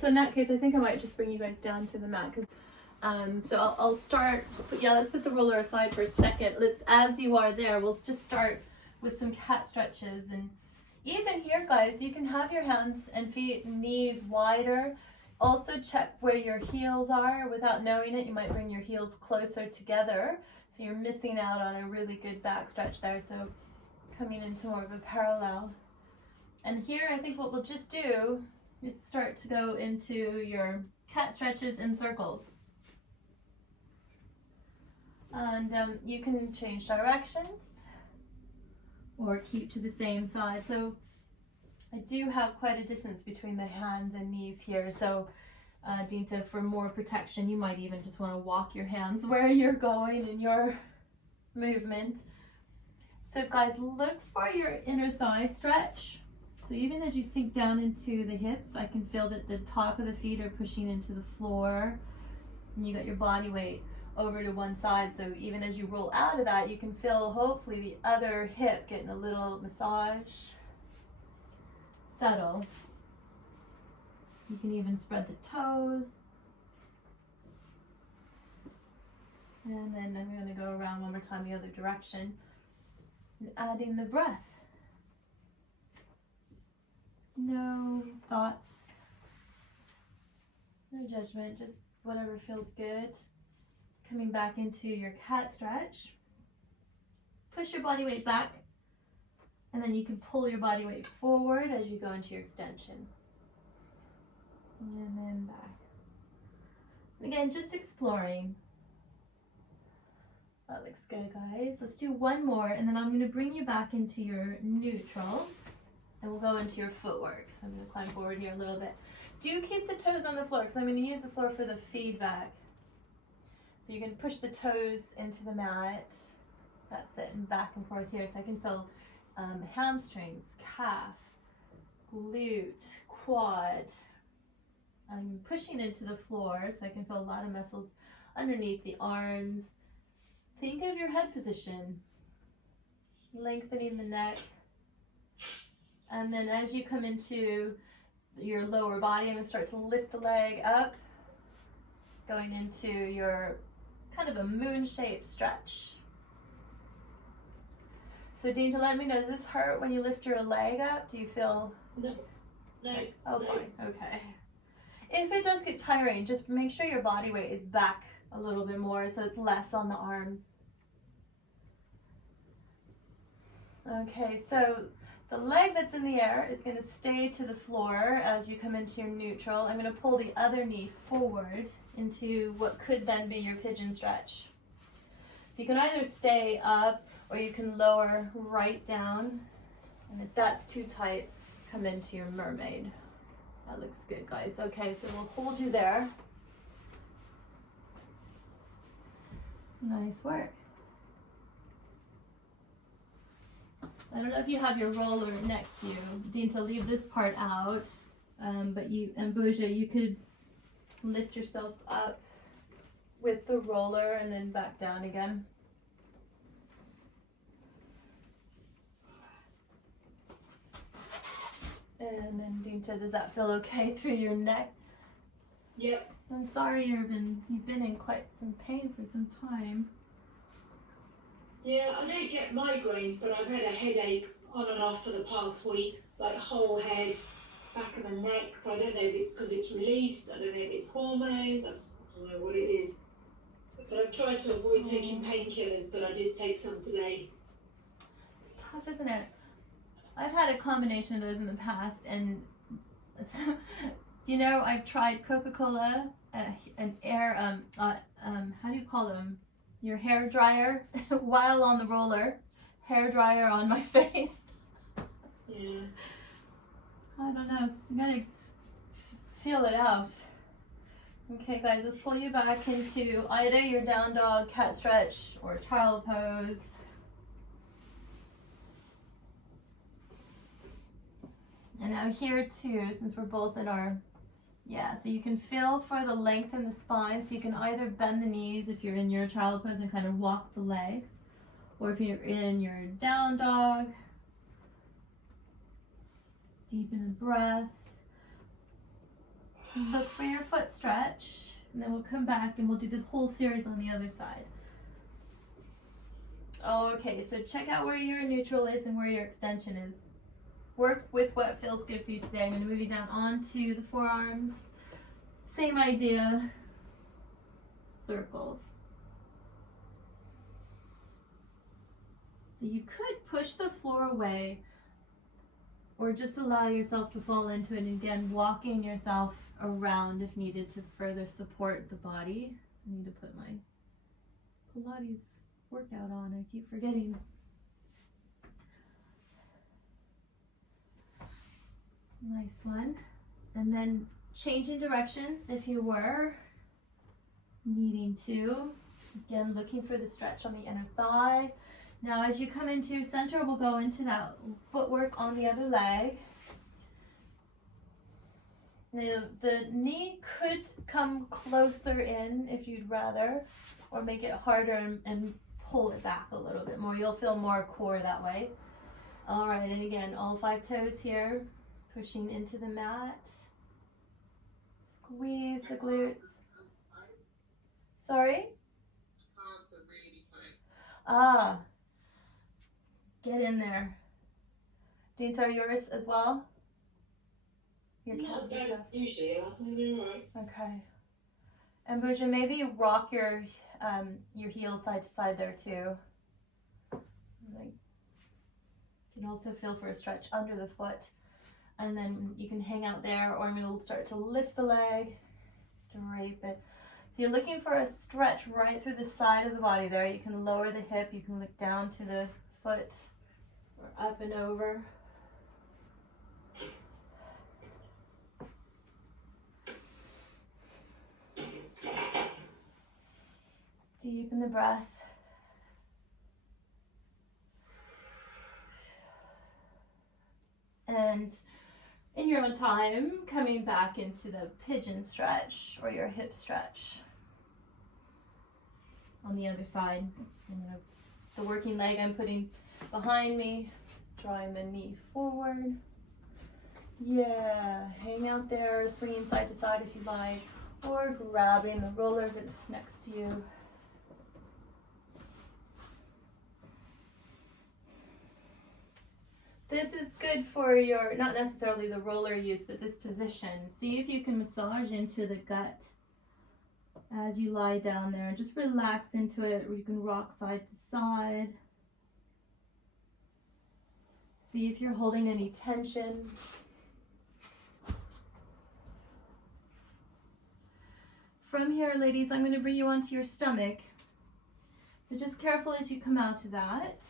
So in that case, I think I might just bring you guys down to the mat. So I'll start, yeah, let's put the roller aside for a second. As you are there, we'll just start with some cat stretches. And even here, guys, you can have your hands and feet, knees wider. Also check where your heels are. Without knowing it, you might bring your heels closer together. So you're missing out on a really good back stretch there. So coming into more of a parallel. And here, I think what we'll just do is start to go into your cat stretches in circles. And you can change directions or keep to the same side. So I do have quite a distance between the hands and knees here. So Dinta, for more protection, you might even just want to walk your hands where you're going in your movement. So guys, look for your inner thigh stretch. So even as you sink down into the hips, I can feel that the top of the feet are pushing into the floor. And you got your body weight over to one side. So even as you roll out of that, you can feel hopefully the other hip getting a little massage. Settle. You can even spread the toes. And then I'm going to go around one more time the other direction. And adding the breath. No thoughts, no judgment, just whatever feels good. Coming back into your cat stretch. Push your body weight back, and then you can pull your body weight forward as you go into your extension. And then back. And again, just exploring. That looks good, guys. Let's do one more, and then I'm going to bring you back into your neutral. And we'll go into your footwork. So I'm going to climb forward here a little bit. Do keep the toes on the floor because I'm going to use the floor for the feedback. So you can push the toes into the mat. That's it. And back and forth here. So I can feel hamstrings, calf, glute, quad. I'm pushing into the floor so I can feel a lot of muscles underneath the arms. Think of your head position. Lengthening the neck. And then as you come into your lower body, I'm going to start to lift the leg up, going into your kind of a moon-shaped stretch. So Dinta, let me know, does this hurt when you lift your leg up? Do you feel? No. Oh, fine. Okay. If it does get tiring, just make sure your body weight is back a little bit more so it's less on the arms. Okay, so the leg that's in the air is going to stay to the floor as you come into your neutral. I'm going to pull the other knee forward into what could then be your pigeon stretch. So you can either stay up or you can lower right down. And if that's too tight, come into your mermaid. That looks good, guys. Okay, so we'll hold you there. Nice work. I don't know if you have your roller next to you. Dinta, leave this part out. But you, and Boja, you could lift yourself up with the roller and then back down again. And then Dinta, does that feel okay through your neck? Yep. I'm sorry, you've been in quite some pain for some time. Yeah, I don't get migraines, but I've had a headache on and off for the past week, like whole head, back of the neck. So I don't know if it's because it's released. I don't know if it's hormones. I don't know what it is. But I've tried to avoid taking painkillers, but I did take some today. It's tough, isn't it? I've had a combination of those in the past, and you know, I've tried Coca-Cola, an air, how do you call them? Your hair dryer while on the roller, hair dryer on my face. Yeah. I don't know. You gotta feel it out. Okay, guys, let's pull you back into either your down dog, cat stretch, or child pose. And now here too, since we're both in our, so you can feel for the length in the spine. So you can either bend the knees if you're in your child pose and kind of walk the legs, or if you're in your down dog, deepen the breath. Look for your foot stretch, and then we'll come back and we'll do the whole series on the other side. Okay, so check out where your neutral is and where your extension is. Work with what feels good for you today. I'm going to move you down onto the forearms. Same idea, circles. So you could push the floor away or just allow yourself to fall into it, and again, walking yourself around if needed to further support the body. I need to put my Pilates workout on, I keep forgetting. Nice one. And then changing directions if you were needing to. Again, looking for the stretch on the inner thigh. Now as you come into center, we'll go into that footwork on the other leg. Now, the knee could come closer in if you'd rather, or make it harder and pull it back a little bit more. You'll feel more core that way. All right, and again, all 5 toes here, pushing into the mat. Squeeze the glutes. Sorry? Ah. Get in there. Dinta, are yours as well? Not as bad as usually. Right. Okay. And Bouja, maybe rock your heels side to side there too. Like, you can also feel for a stretch under the foot, and then you can hang out there, or I'm going to start to lift the leg, drape it. So you're looking for a stretch right through the side of the body there. You can lower the hip, you can look down to the foot, or up and over. Deepen the breath. And in your own time, coming back into the pigeon stretch or your hip stretch. On the other side, the working leg I'm putting behind me, drawing the knee forward. Yeah, hang out there, swinging side to side if you like, or grabbing the roller that's next to you. This is good for your, not necessarily the roller use, but this position. See if you can massage into the gut as you lie down there. Just relax into it, or you can rock side to side. See if you're holding any tension. From here, ladies, I'm going to bring you onto your stomach. So just careful as you come out to that.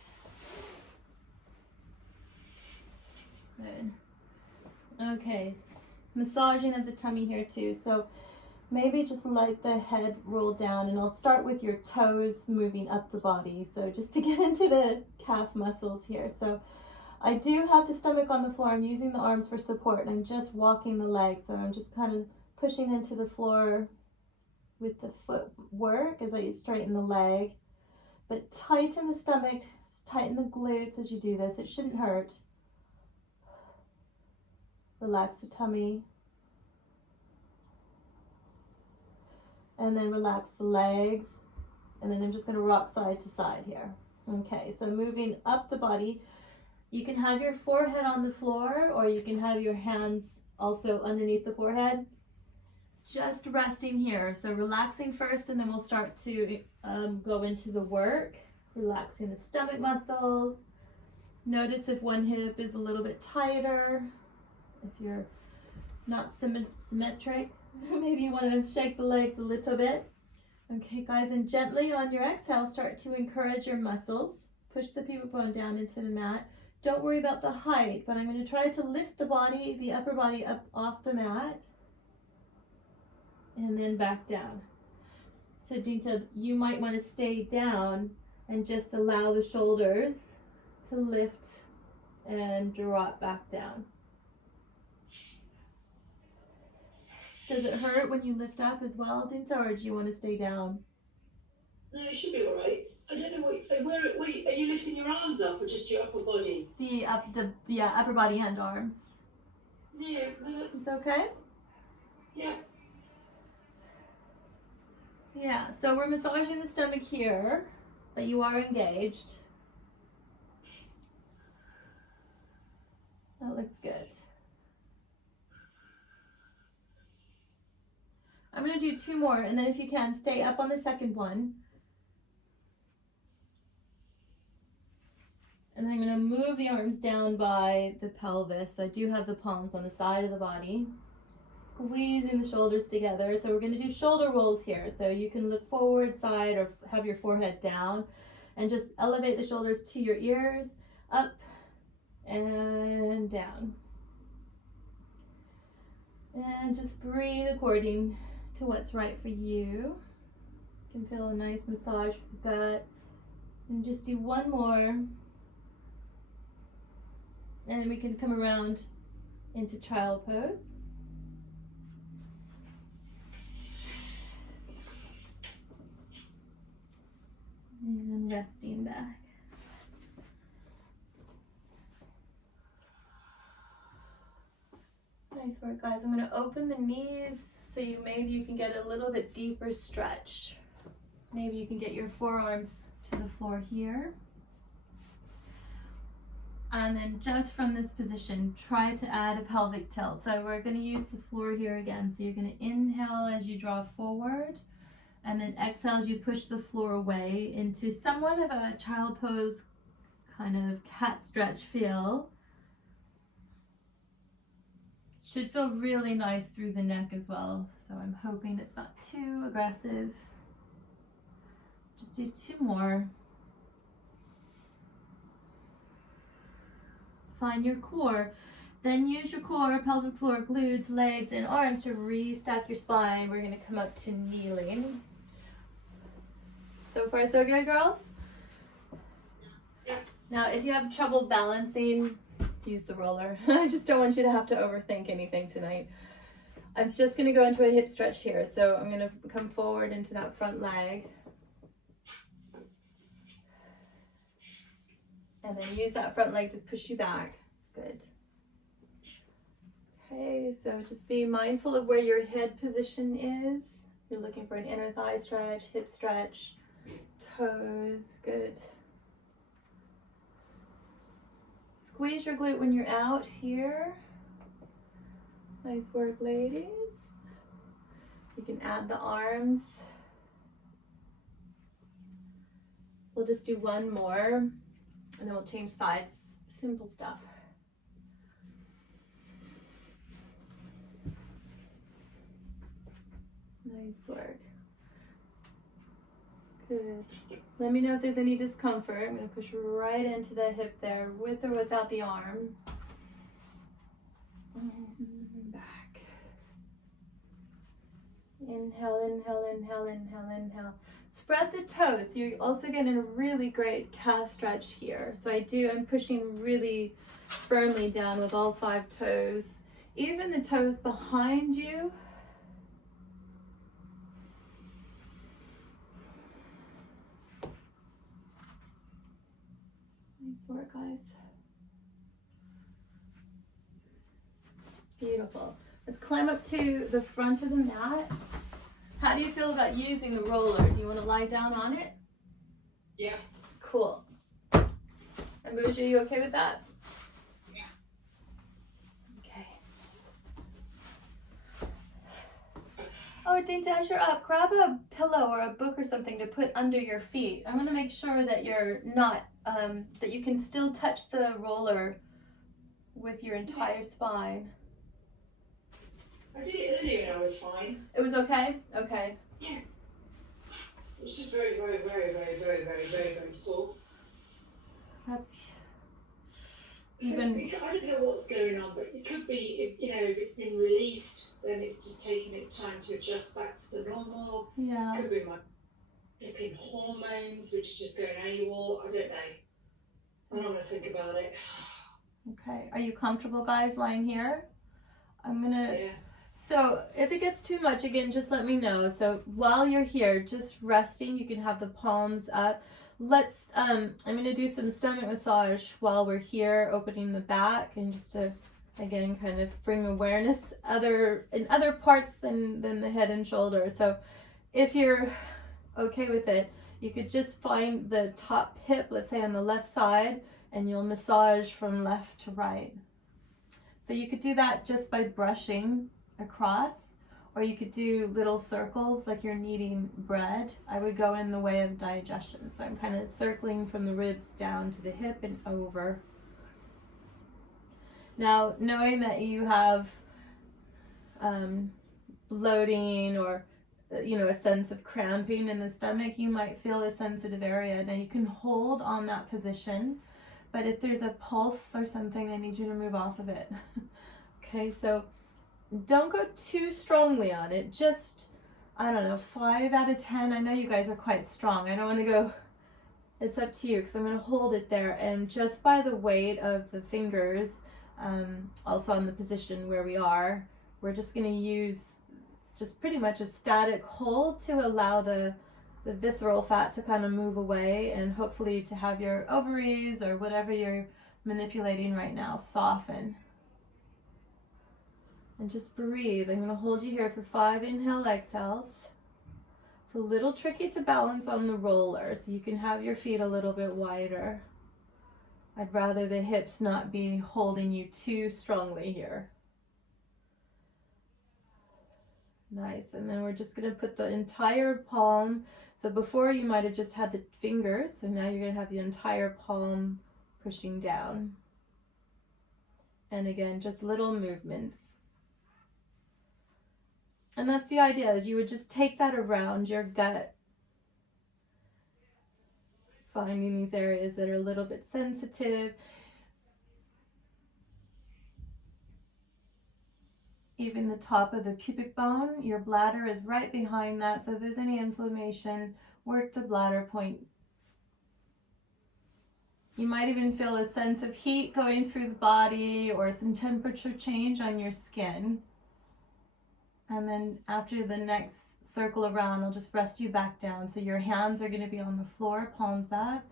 Good. Okay, massaging of the tummy here too. So maybe just let the head roll down, and I'll start with your toes moving up the body. So just to get into the calf muscles here. So I do have the stomach on the floor. I'm using the arms for support, and I'm just walking the legs. So I'm just kind of pushing into the floor with the footwork as I straighten the leg. But tighten the stomach, tighten the glutes as you do this. It shouldn't hurt. Relax the tummy. And then relax the legs. And then I'm just going to rock side to side here. Okay, so moving up the body. You can have your forehead on the floor, or you can have your hands also underneath the forehead. Just resting here. So relaxing first, and then we'll start to go into the work. Relaxing the stomach muscles. Notice if one hip is a little bit tighter. If you're not symmetric, maybe you want to shake the legs a little bit. Okay, guys, and gently on your exhale, start to encourage your muscles. Push the pubic bone down into the mat. Don't worry about the height, but I'm going to try to lift the body, the upper body up off the mat, and then back down. So Dinta, you might want to stay down and just allow the shoulders to lift and drop back down. Does it hurt when you lift up as well, Dinta, or do you want to stay down? No, it should be all right. I don't know where are you lifting your arms up, or just your upper body? The upper body and arms. Yeah, It's okay? Yeah. Yeah, so we're massaging the stomach here, but you are engaged. That looks good. I'm going to do 2 more, and then if you can, stay up on the second one. And then I'm going to move the arms down by the pelvis. I do have the palms on the side of the body. Squeezing the shoulders together. So we're going to do shoulder rolls here. So you can look forward, side, or have your forehead down. And just elevate the shoulders to your ears, up and down. And just breathe according to what's right for you. You can feel a nice massage with that. And just do 1 more. And then we can come around into child pose. And resting back. Nice work, guys. I'm going to open the knees so maybe you can get a little bit deeper stretch. Maybe you can get your forearms to the floor here. And then just from this position, try to add a pelvic tilt. So we're going to use the floor here again. So you're going to inhale as you draw forward, and then exhale as you push the floor away into somewhat of a child pose, kind of cat stretch feel. Should feel really nice through the neck as well. So I'm hoping it's not too aggressive. Just do 2 more. Find your core. Then use your core, pelvic floor, glutes, legs, and arms to restack your spine. We're going to come up to kneeling. So far, so good, girls? Yes. Now, if you have trouble balancing, use the roller. I just don't want you to have to overthink anything tonight. I'm just going to go into a hip stretch here. So I'm going to come forward into that front leg. And then use that front leg to push you back. Good. Okay, so just be mindful of where your head position is. You're looking for an inner thigh stretch, hip stretch, toes. Good. Squeeze your glute when you're out here. Nice work, ladies. You can add the arms. We'll just do 1 more. And then we'll change sides. Simple stuff. Nice work. Good. Let me know if there's any discomfort. I'm going to push right into the hip there, with or without the arm. And back. Inhale, inhale, inhale, inhale, inhale. Spread the toes. You're also getting a really great calf stretch here. So I'm pushing really firmly down with all 5 toes. Even the toes behind you. Nice work, guys. Beautiful. Let's climb up to the front of the mat. How do you feel about using the roller? Do you want to lie down on it? Yeah. Cool. And Bougie, are you okay with that? Yeah. Okay. Oh, Dinta, as you're up, grab a pillow or a book or something to put under your feet. I want to make sure that you're not, that you can still touch the roller with your entire spine. I did it earlier and I was fine. It was okay? Okay. Yeah. It was just very, very, very, very, very, very, very, very sore. That's So I don't know what's going on, but it could be, if it's been released, then it's just taking its time to adjust back to the normal. Yeah. Could be my flipping hormones, which are just going AWOL. I don't know. I'm not going to think about it. Okay. Are you comfortable, guys, lying here? I'm gonna. Yeah. So if it gets too much, again, just let me know. So while you're here, just resting, you can have the palms up. Let's, I'm going to do some stomach massage while we're here, opening the back, and just to Again, kind of bring awareness in other parts than the head and shoulders. So if you're okay with it, you could just find the top hip, let's say on the left side, and you'll massage from left to right. So you could do that just by brushing across, or you could do little circles like you're kneading bread. I would go in the way of digestion. So I'm kind of circling from the ribs down to the hip and over. Now, knowing that you have bloating or a sense of cramping in the stomach, you might feel a sensitive area. Now you can hold on that position, but if there's a pulse or something, I need you to move off of it. Okay, so don't go too strongly on it. Just, I don't know, 5 out of 10. I know you guys are quite strong. I don't want to go, it's up to you, because I'm going to hold it there, and just by the weight of the fingers, also on the position where we are, we're just going to use just pretty much a static hold to allow the visceral fat to kind of move away, and hopefully to have your ovaries or whatever you're manipulating right now soften. And just breathe. I'm going to hold you here for 5 inhale exhales. It's a little tricky to balance on the roller, so you can have your feet a little bit wider. I'd rather the hips not be holding you too strongly here. Nice. And then we're just going to put the entire palm. So before you might have just had the fingers, so now you're going to have the entire palm pushing down. And again, just little movements. And that's the idea, is you would just take that around your gut, finding these areas that are a little bit sensitive. Even the top of the pubic bone, your bladder is right behind that, so if there's any inflammation, work the bladder point. You might even feel a sense of heat going through the body or some temperature change on your skin. And then after the next circle around, I'll just rest you back down. So your hands are going to be on the floor, palms up.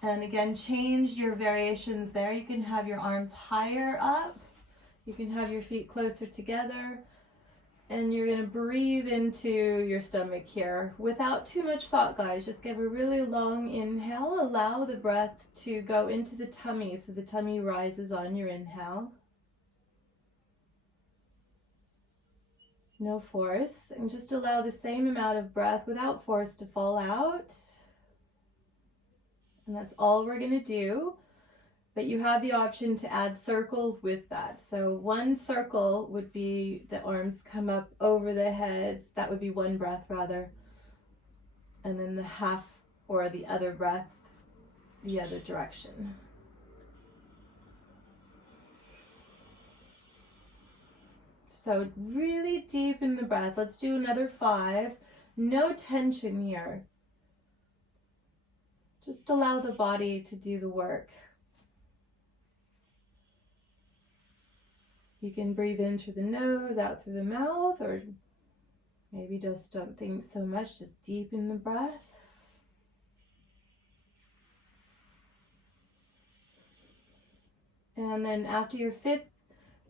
And again, change your variations there. You can have your arms higher up. You can have your feet closer together, and you're going to breathe into your stomach here without too much thought, guys. Just give a really long inhale. Allow the breath to go into the tummy, so the tummy rises on your inhale. No force, and just allow the same amount of breath without force to fall out. And that's all we're going to do. But you have the option to add circles with that. So one circle would be the arms come up over the head. That would be one breath rather. And then the half or the other breath the other direction. So really deepen the breath. Let's do another 5. No tension here. Just allow the body to do the work. You can breathe in through the nose, out through the mouth, or maybe just don't think so much, just deepen the breath. And then after your 5th,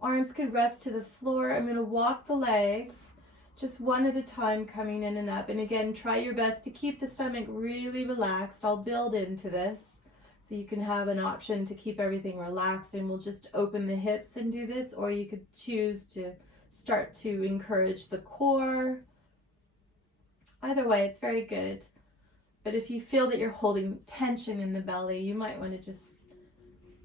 arms could rest to the floor. I'm going to walk the legs, just one at a time, coming in and up. And again, try your best to keep the stomach really relaxed. I'll build into this. So you can have an option to keep everything relaxed, and we'll just open the hips and do this, or you could choose to start to encourage the core. Either way, it's very good. But if you feel that you're holding tension in the belly, you might want to just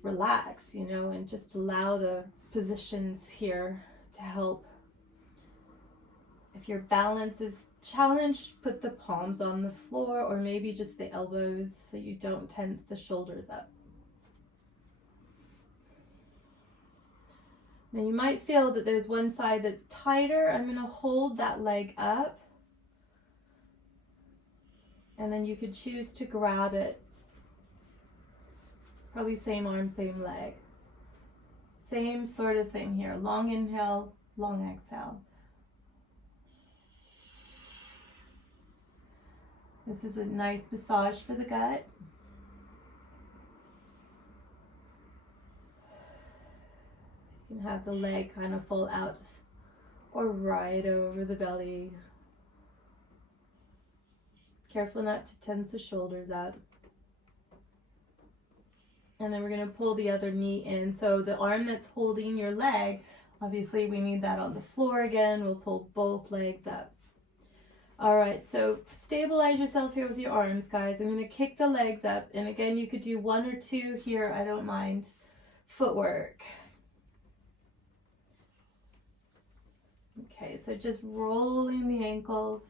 relax, and just allow the positions here to help. If your balance is challenged, put the palms on the floor, or maybe just the elbows so you don't tense the shoulders up. Now you might feel that there's one side that's tighter. I'm going to hold that leg up, and then you could choose to grab it. Probably same arm, same leg. Same sort of thing here. Long inhale, long exhale. This is a nice massage for the gut. You can have the leg kind of fall out or right over the belly. Careful not to tense the shoulders out. And then we're going to pull the other knee in. So the arm that's holding your leg, obviously we need that on the floor again. We'll pull both legs up. All right, so stabilize yourself here with your arms, guys. I'm going to kick the legs up. And again, you could do 1 or 2 here. I don't mind. Footwork. Okay, so just rolling the ankles.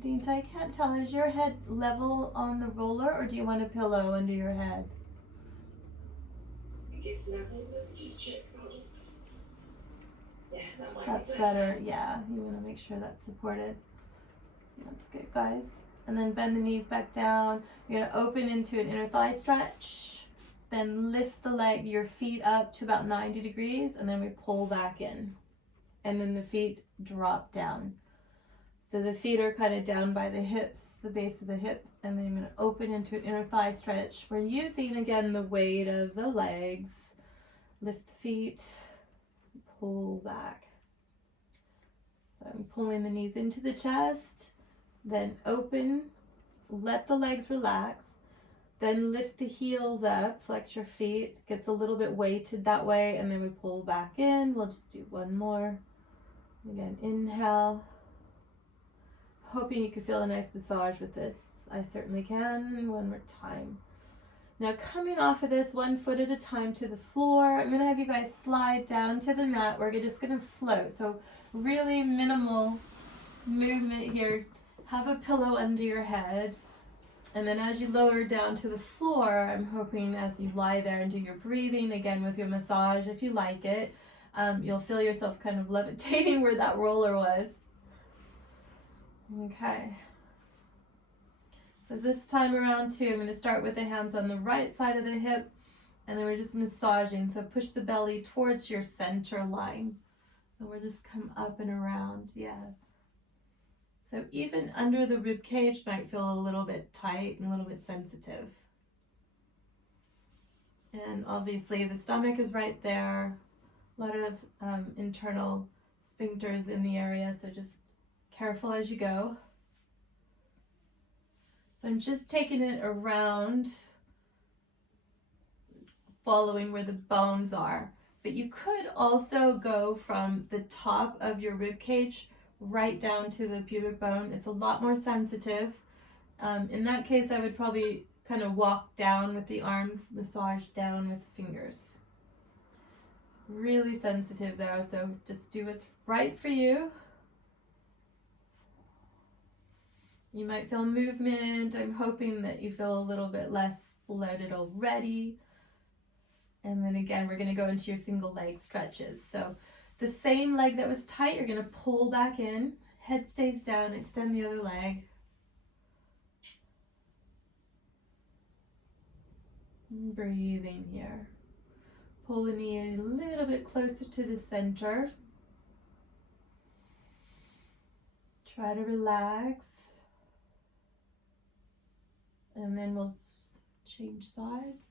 Dinta, I can't tell, is your head level on the roller or do you want a pillow under your head? I think it's level, let me just check. Yeah, that might That's be better, yeah. You want to make sure that's supported. That's good, guys. And then bend the knees back down. You're going to open into an inner thigh stretch. Then lift the leg, your feet up to about 90 degrees, and then we pull back in. And then the feet drop down. So the feet are kind of down by the hips, the base of the hip, and then you're going to open into an inner thigh stretch. We're using, again, the weight of the legs. Lift the feet, pull back. So I'm pulling the knees into the chest, then open, let the legs relax, then lift the heels up, flex your feet, gets a little bit weighted that way, and then we pull back in. We'll just do 1 more. Again, inhale. Hoping you can feel a nice massage with this. I certainly can. 1 more time. Now coming off of this, 1 foot at a time to the floor. I'm going to have you guys slide down to the mat. We're just going to float. So really minimal movement here. Have a pillow under your head. And then as you lower down to the floor, I'm hoping as you lie there and do your breathing, again with your massage, if you like it, you'll feel yourself kind of levitating where that roller was. Okay. So this time around too, I'm going to start with the hands on the right side of the hip, and then we're just massaging. So push the belly towards your center line. And we'll just come up and around, yeah. So even under the rib cage might feel a little bit tight and a little bit sensitive. And obviously the stomach is right there. A lot of internal sphincters in the area, so just careful as you go. So I'm just taking it around, following where the bones are. But you could also go from the top of your rib cage right down to the pubic bone. It's a lot more sensitive. In that case, I would probably kind of walk down with the arms, massage down with the fingers. It's really sensitive though, so just do what's right for you. You might feel movement. I'm hoping that you feel a little bit less bloated already. And then again, we're going to go into your single leg stretches. So the same leg that was tight, you're going to pull back in. Head stays down, extend the other leg. And breathing here. Pull the knee a little bit closer to the center. Try to relax. And then we'll change sides.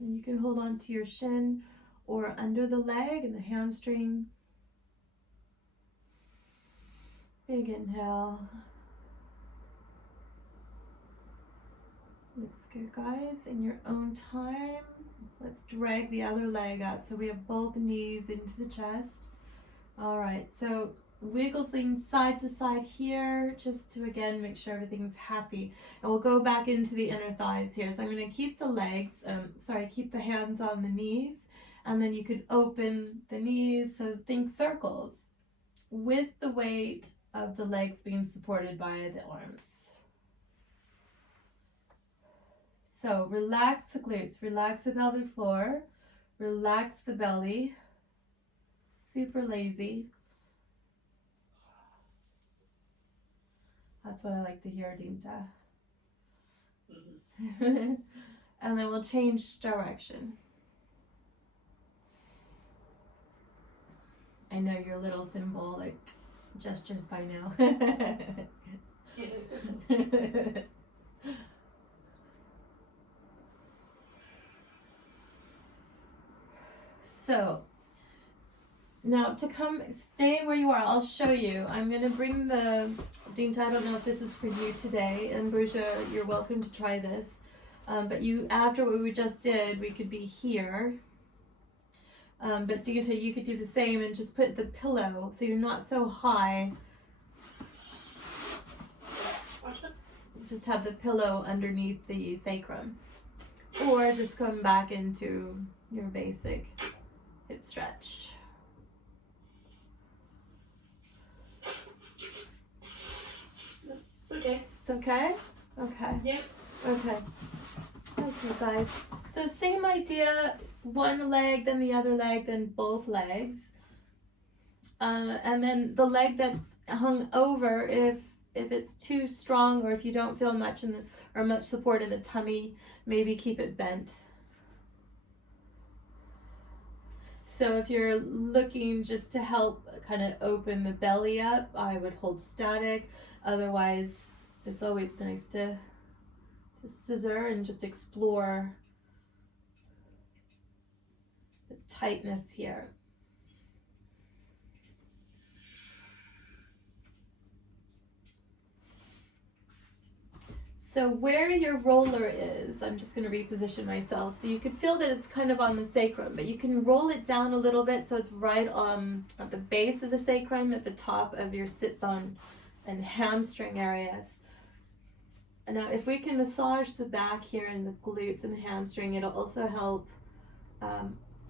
And you can hold on to your shin or under the leg and the hamstring. Big inhale. Looks good, guys. In your own time, let's drag the other leg out so we have both knees into the chest. All right, so wiggle things side to side here just to again make sure everything's happy, and we'll go back into the inner thighs here. So I'm going to keep the legs keep the hands on the knees, and then you could open the knees, so think circles with the weight of the legs being supported by the arms. So relax the glutes, relax the pelvic floor, relax the belly. Super lazy. That's what I like to hear, Dinta. Mm-hmm. And then we'll change direction. I know your little symbolic gestures by now. So now to stay where you are, I'll show you. I'm going to bring the, Dinta, I don't know if this is for you today, and Bruja, you're welcome to try this. But you, after what we just did, we could be here. But Dinta, you could do the same and just put the pillow so you're not so high. Just have the pillow underneath the sacrum. Or just come back into your basic hip stretch. It's okay. It's okay? Okay. Yep. Okay. Okay, guys. So same idea, one leg, then the other leg, then both legs. And then the leg that's hung over, if it's too strong or if you don't feel much much support in the tummy, maybe keep it bent. So if you're looking just to help kind of open the belly up, I would hold static. Otherwise, it's always nice to scissor and just explore the tightness here. So where your roller is, I'm just going to reposition myself. So you can feel that it's kind of on the sacrum, but you can roll it down a little bit so it's right on at the base of the sacrum, at the top of your sit bone and hamstring areas. And now if we can massage the back here and the glutes and the hamstring, it'll also help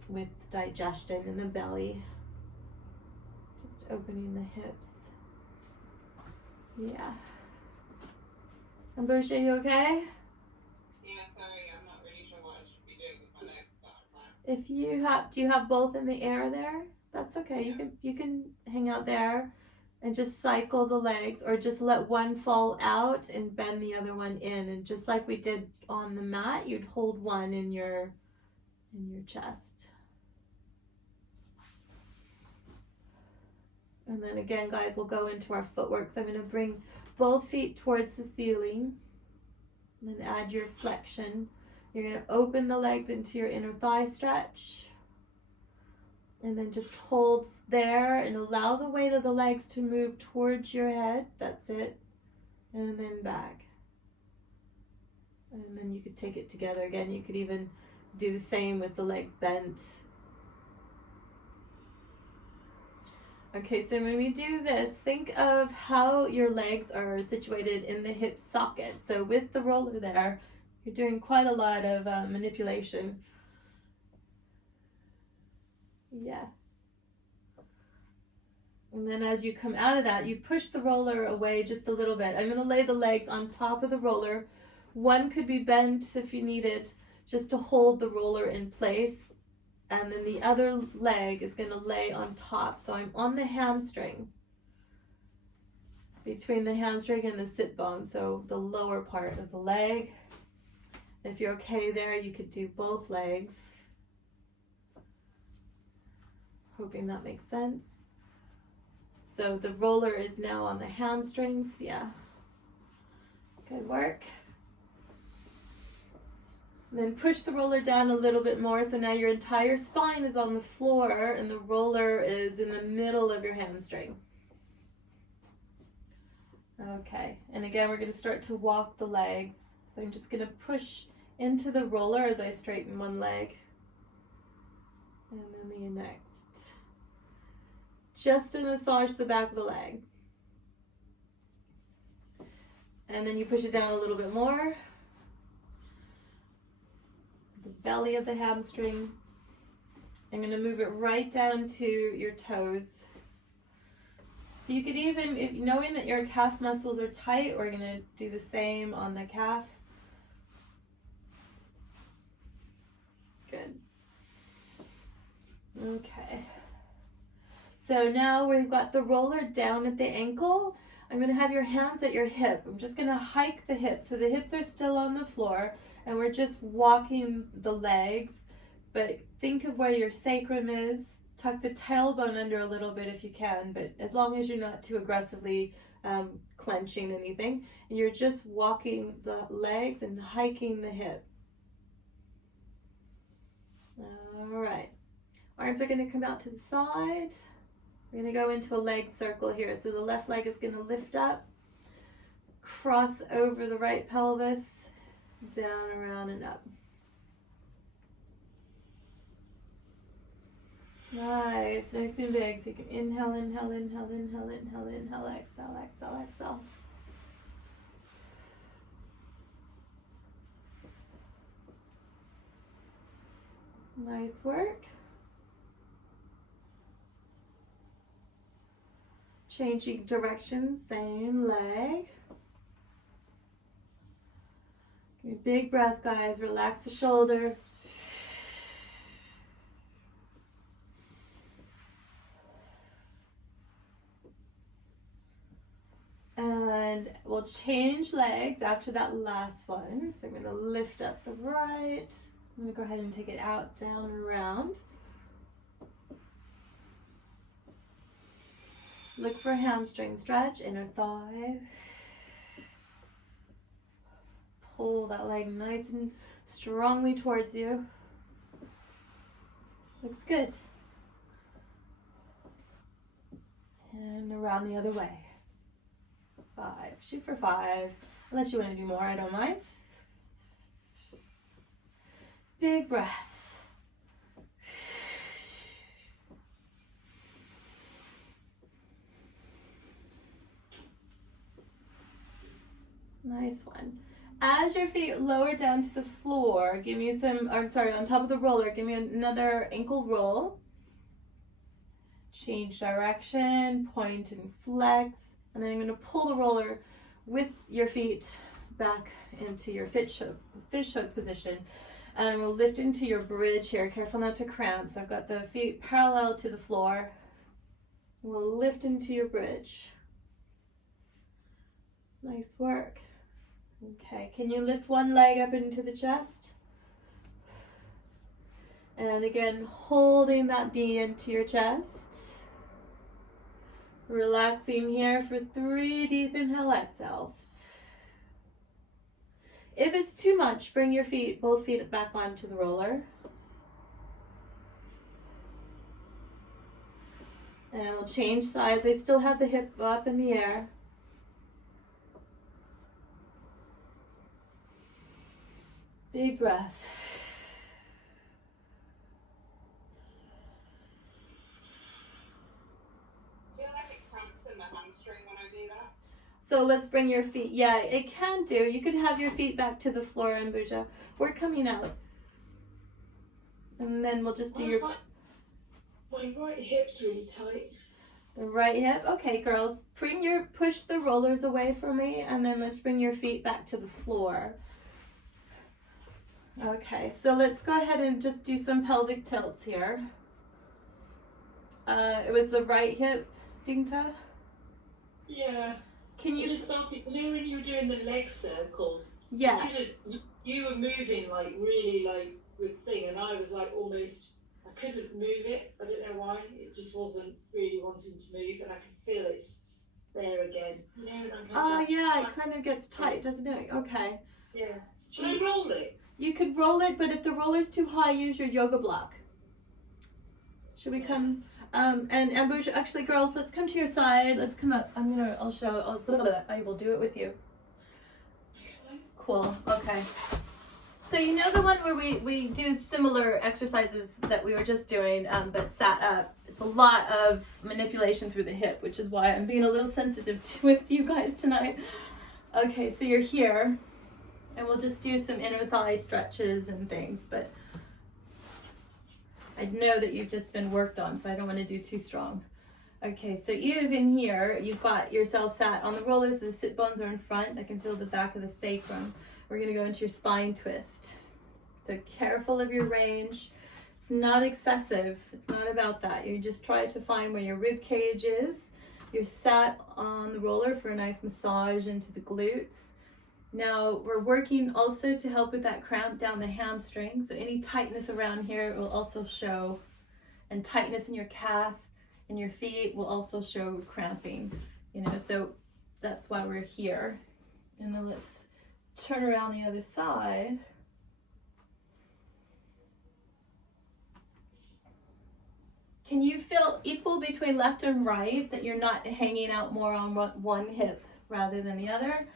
with digestion in the belly. Just opening the hips. Yeah. Ambusha, you okay? Yeah, sorry, I'm not really sure what I should be doing with my legs. If you have, do you have both in the air there? That's okay. Yeah. You can hang out there and just cycle the legs, or just let one fall out and bend the other one in, and just like we did on the mat, you'd hold one in your chest. And then again, guys, we'll go into our footwork. So I'm going to bring both feet towards the ceiling, and then add your flexion. You're going to open the legs into your inner thigh stretch, and then just hold there and allow the weight of the legs to move towards your head. That's it. And then back. And then you could take it together again. You could even do the same with the legs bent. Okay, so when we do this, think of how your legs are situated in the hip socket. So with the roller there, you're doing quite a lot of manipulation. Yeah. And then as you come out of that, you push the roller away just a little bit. I'm going to lay the legs on top of the roller. One could be bent if you need it, just to hold the roller in place. And then the other leg is going to lay on top. So I'm on the hamstring, between the hamstring and the sit bone, so the lower part of the leg. If you're okay there, you could do both legs. Hoping that makes sense. So the roller is now on the hamstrings. Yeah. Good work. Then push the roller down a little bit more, so now your entire spine is on the floor and the roller is in the middle of your hamstring. Okay, and again we're going to start to walk the legs. So I'm just going to push into the roller as I straighten one leg, and then the next. Just to massage the back of the leg. And then you push it down a little bit more. The belly of the hamstring. I'm going to move it right down to your toes. So you could even, if knowing that your calf muscles are tight, we're going to do the same on the calf. Good. Okay. So now we've got the roller down at the ankle. I'm going to have your hands at your hip. I'm just going to hike the hips. So the hips are still on the floor, and we're just walking the legs. But think of where your sacrum is. Tuck the tailbone under a little bit if you can, but as long as you're not too aggressively clenching anything. And you're just walking the legs and hiking the hip. All right. Arms are going to come out to the side. We're going to go into a leg circle here. So the left leg is going to lift up, cross over the right pelvis, down, around, and up. Nice, nice and big. So you can inhale, inhale, inhale, inhale, inhale, inhale, exhale, exhale, exhale. Nice work. Changing direction, same leg. Give me a big breath, guys. Relax the shoulders. And we'll change legs after that last one. So I'm going to lift up the right. I'm going to go ahead and take it out, down, and around. Look for hamstring stretch, inner thigh. Pull that leg nice and strongly towards you. Looks good. And around the other way. 5. Shoot for 5. Unless you want to do more, I don't mind. Big breath. Nice one. As your feet lower down to the floor, give me some, I'm sorry, on top of the roller, give me another ankle roll. Change direction, point and flex. And then I'm going to pull the roller with your feet back into your fish hook position. And we'll lift into your bridge here. Careful not to cramp. So I've got the feet parallel to the floor. We'll lift into your bridge. Nice work. Okay, can you lift one leg up into the chest? And again, holding that knee into your chest. Relaxing here for 3 deep inhale exhales. If it's too much, bring your feet, both feet back onto the roller. And we'll change sides. I still have the hip up in the air. Big breath. So let's bring your feet. Yeah, it can do. You could have your feet back to the floor, Ambuja. We're coming out. And then we'll just do your... My right hip's really tight. The right hip? Okay, girls. Push the rollers away from me, and then let's bring your feet back to the floor. Okay, so let's go ahead and just do some pelvic tilts here. It was the right hip, Dingta? Yeah. Can you just started, when you were doing the leg circles? Yeah. You were moving like really like with thing, and I was like almost, I couldn't move it. I don't know why. It just wasn't really wanting to move, and I can feel it's there again. You know, oh yeah, it kind of gets tight, doesn't it? Okay. Yeah. Should I roll it? You could roll it, but if the roller's too high, use your yoga block. Should we come? And Ambush, actually, girls, let's come to your side. Let's come up. I will do it with you. Cool. Okay. So you know the one where we do similar exercises that we were just doing, but sat up. It's a lot of manipulation through the hip, which is why I'm being a little sensitive with you guys tonight. Okay, so you're here, and we'll just do some inner thigh stretches and things, but I know that you've just been worked on, so I don't want to do too strong. Okay, so even here, you've got yourself sat on the rollers, the sit bones are in front. I can feel the back of the sacrum. We're going to go into your spine twist. So careful of your range. It's not excessive. It's not about that. You just try to find where your rib cage is. You're sat on the roller for a nice massage into the glutes. Now we're working also to help with that cramp down the hamstring. So any tightness around here will also show, and tightness in your calf and your feet will also show cramping, so that's why we're here. And then let's turn around the other side. Can you feel equal between left and right, that you're not hanging out more on one hip rather than the other?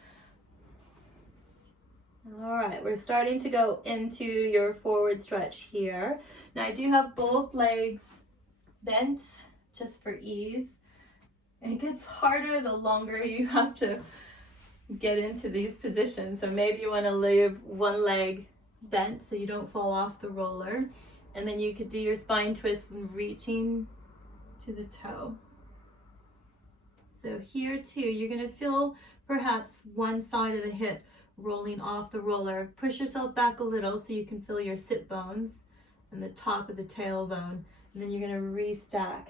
All right, we're starting to go into your forward stretch here. Now I do have both legs bent just for ease. It gets harder the longer you have to get into these positions. So maybe you want to leave one leg bent so you don't fall off the roller. And then you could do your spine twist reaching to the toe. So here too, you're going to feel perhaps one side of the hip rolling off the roller. Push yourself back a little so you can feel your sit bones and the top of the tailbone. And then you're going to restack.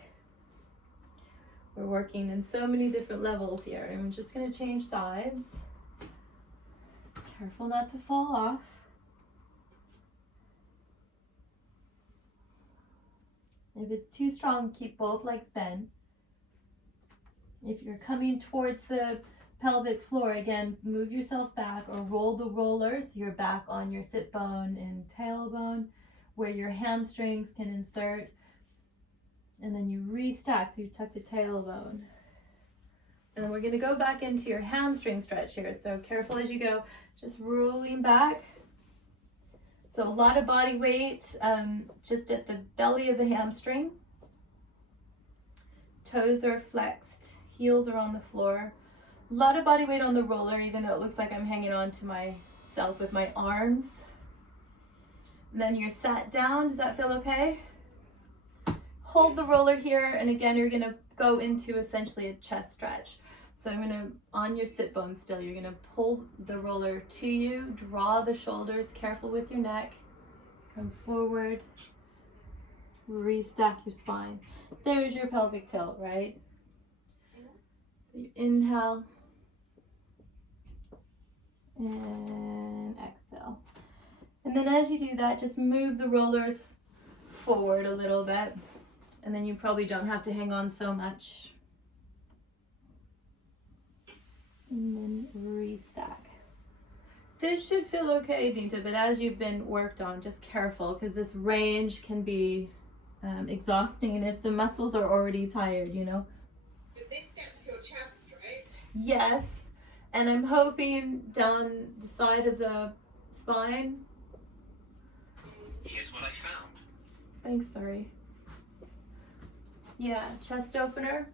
We're working in so many different levels here. I'm just going to change sides. Careful not to fall off. If it's too strong, keep both legs bent. If you're coming towards the pelvic floor, again, move yourself back or roll the roller so you're back on your sit bone and tailbone where your hamstrings can insert. And then you restack, so you tuck the tailbone. And then we're going to go back into your hamstring stretch here. So careful as you go, just rolling back. So a lot of body weight just at the belly of the hamstring. Toes are flexed, heels are on the floor. A lot of body weight on the roller, even though it looks like I'm hanging on to myself with my arms. And then you're sat down. Does that feel okay? Hold the roller here, and again, you're going to go into essentially a chest stretch. So I'm going to, on your sit bone still, you're going to pull the roller to you, draw the shoulders, careful with your neck, come forward, restack your spine. There's your pelvic tilt, right? So you inhale and exhale. And then as you do that, just move the rollers forward a little bit. And then you probably don't have to hang on so much. And then restack. This should feel okay, Dinta, but as you've been worked on, just careful because this range can be exhausting, and if the muscles are already tired, you know. But this gets your chest, right? Yes, and I'm hoping down the side of the spine. Here's what I found. Thanks, sorry. Yeah, chest opener.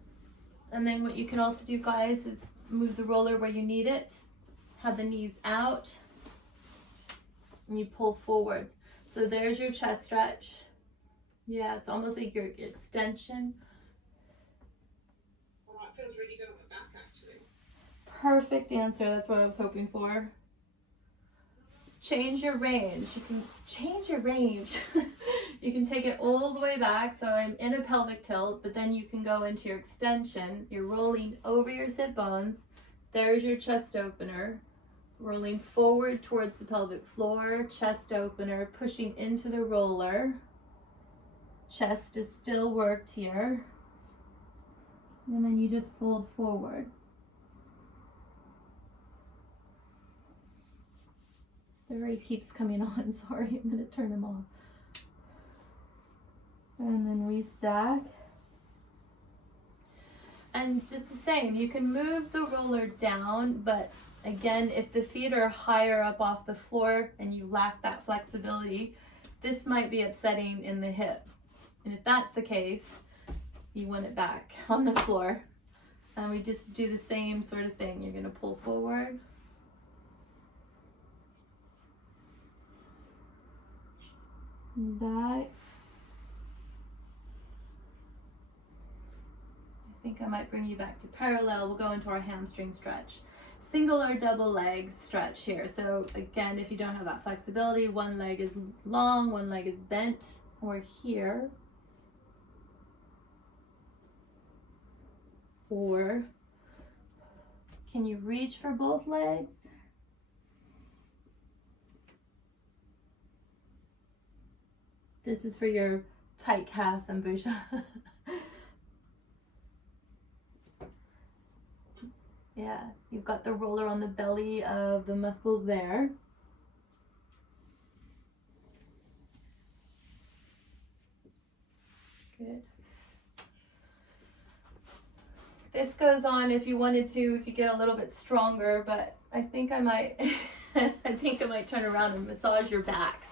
And then what you can also do, guys, is move the roller where you need it. Have the knees out. And you pull forward. So there's your chest stretch. Yeah, it's almost like your extension. Well, that feels really good on the back, actually. Perfect answer. That's what I was hoping for. Change your range. You can change your range. You can take it all the way back. So I'm in a pelvic tilt, but then you can go into your extension. You're rolling over your sit bones. There's your chest opener. Rolling forward towards the pelvic floor, chest opener, pushing into the roller. Chest is still worked here. And then you just fold forward. Siri keeps coming on. Sorry, I'm going to turn him off. And then restack. And just the same, you can move the roller down, but again, if the feet are higher up off the floor and you lack that flexibility, this might be upsetting in the hip. And if that's the case, you want it back on the floor. And we just do the same sort of thing. You're going to pull forward. Back. I think I might bring you back to parallel. We'll go into our hamstring stretch. Single or double leg stretch here. So again, if you don't have that flexibility, one leg is long, one leg is bent, or here. Or can you reach for both legs? This is for your tight calves, Ambusha. Yeah, you've got the roller on the belly of the muscles there. Good. this goes on. If you wanted to, we could get a little bit stronger, but I think I might, I think I might turn around and massage your backs.